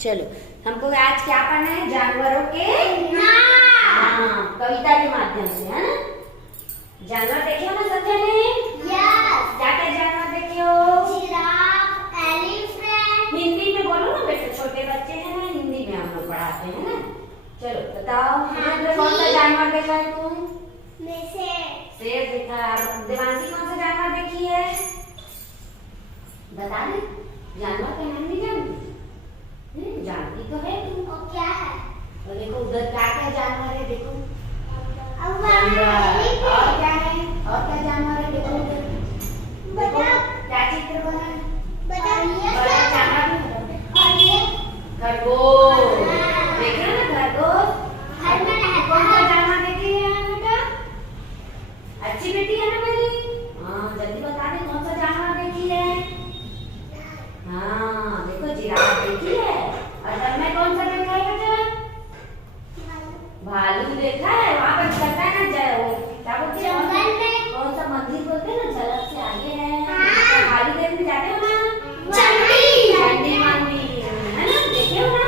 चलो, हमको आज क्या पढ़ना है? जानवरों के नाम, कविता के माध्यम से, है ना? जानवर देखे हो ना सब जने? यस। क्या क्या जानवर देखे हो? Giraffe, elephant. हिंदी में बोलो ना बेटे, छोटे बच्चे हैं ना, हिंदी में हम लोग पढ़ाते हैं ना। चलो बताओ, कौन सा जानवर देखा है तुम? शेर देखा है। देवांशी कौन सा जानवर देखी है? बता दे, जानवर का नाम नहीं जानती? जानती तो है तुम। और क्या है? तो देखो उधर क्या क्या जानवर है, देखो। और क्या है? और क्या जानवर है? देखो उधर, देखो क्या चित्र बना है? बड़ा जानवर भी है। खरगोश, देख रहे हो ना खरगोश? कौन सा जानवर देखी है बेटा? अच्छी बेटी है ना मेरी? हाँ, जल्दी बता दे कौन सा जानवर देखी है? हाँ देखो, जिराफ देखी है। और घर में कौन सा देखा है बेटा? भालू देखा है। वहाँ पर चलता है ना, क्या बोलते हैं? कौन सा मंदिर बोलते हैं ना, झलक से आगे है। भालू देखने जाते हो ना? चंडी मंदिर, है ना? देखे हो ना?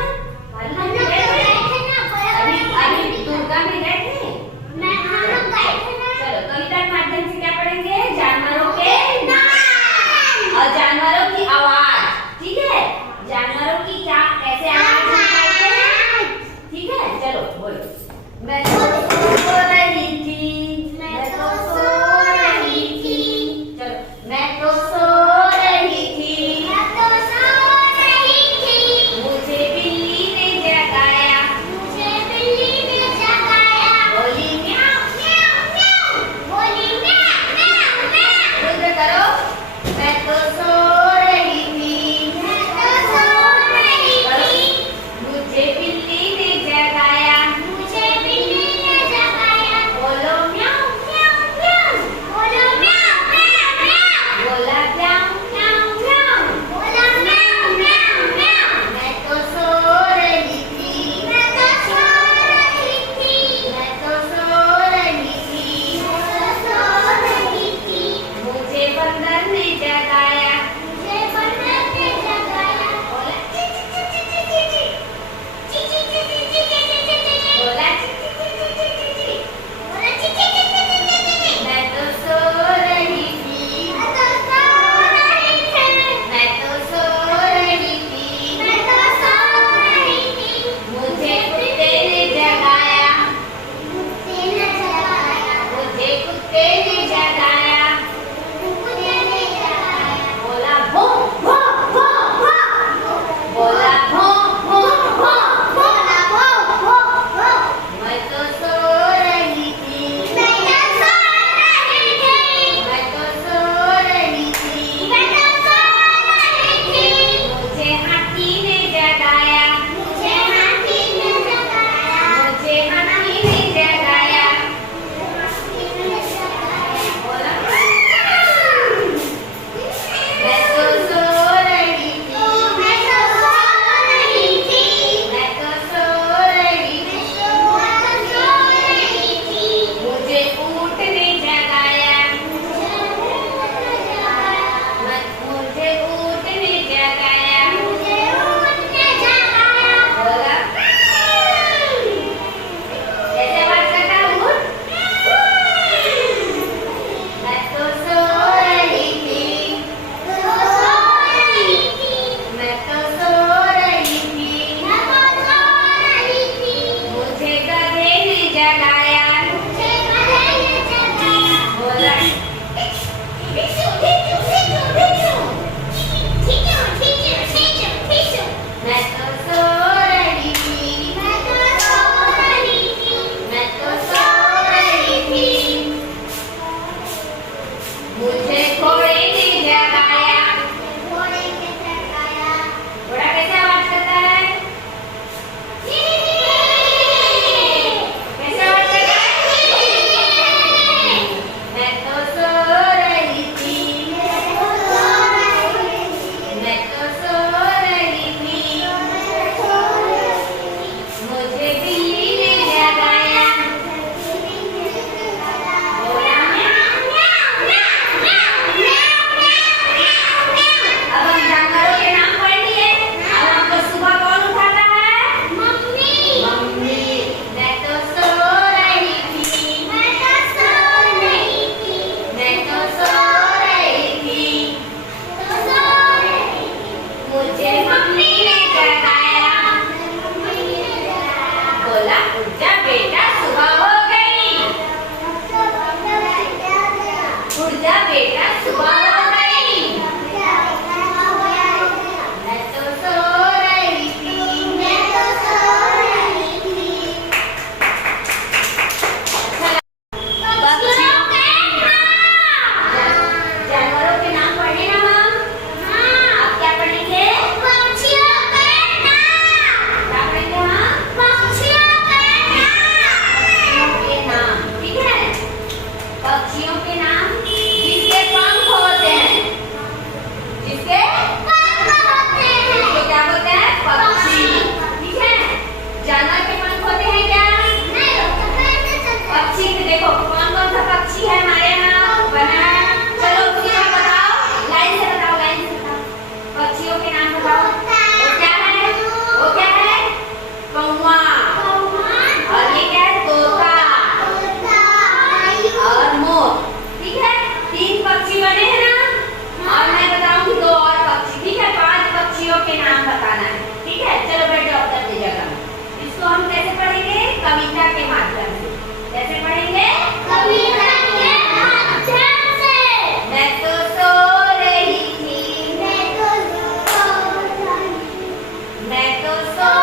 मैं तो सो